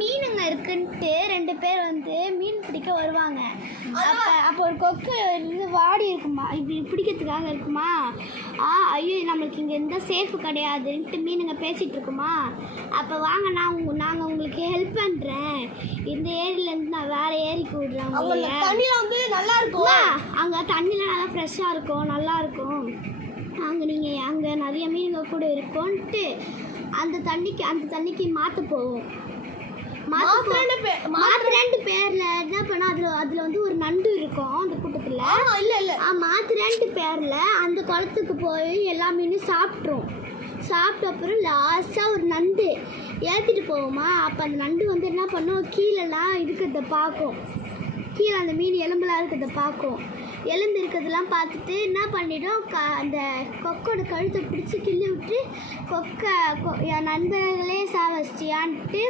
மீனுங்க இருக்குன்ட்டு 2 பேர் வந்து மீன் பிடிக்க வருவாங்க. அப்போ ஒரு கொக்கு இது வாடி இருக்குமா, இப்படி பிடிக்கிறதுக்காக இருக்குமா. ஐயோ நம்மளுக்கு இங்கே எந்த சேஃபு கிடையாதுன்ட்டு மீனுங்க பேசிகிட்டு இருக்குமா. அப்போ வாங்க நாங்கள் உங்களுக்கு ஹெல்ப் பண்ணுறேன், இந்த ஏரியிலேருந்து நான் வேறு ஏரிக்கு விடுறேன். தண்ணியில் வந்து நல்லா இருக்குமா, அங்கே தண்ணியில் நல்லா ஃப்ரெஷ்ஷாக இருக்கும், நல்லாயிருக்கும். அங்கே நிறைய மீனுங்க கூட இருக்கும்ன்ட்டு அந்த தண்ணிக்கு மாற்ற போவோம். மாற்று 2 பேரில் என்ன பண்ணால் அதில் வந்து ஒரு நண்டு இருக்கும் அந்த கூட்டத்தில். மாற்று 2 பேரில் அந்த குளத்துக்கு போய் எல்லா மீனும் சாப்பிட்ரும். சாப்பிட்ட அப்புறம் லாஸ்ட்டாக ஒரு நண்டு ஏற்றிட்டு போவோமா. அப்போ அந்த நண்டு வந்து என்ன பண்ணும், கீழெல்லாம் இருக்கிறத பார்க்கும். கீழே அந்த மீன் எலும்புலாம் இருக்கிறத பார்க்கும். எலும்பு இருக்கிறதெல்லாம் பார்த்துட்டு என்ன பண்ணிடும், அந்த கொக்கோட கழுத்தை பிடிச்சி கிள்ளி விட்டு என் நண்பர்களே சாவச்சியான்ட்டு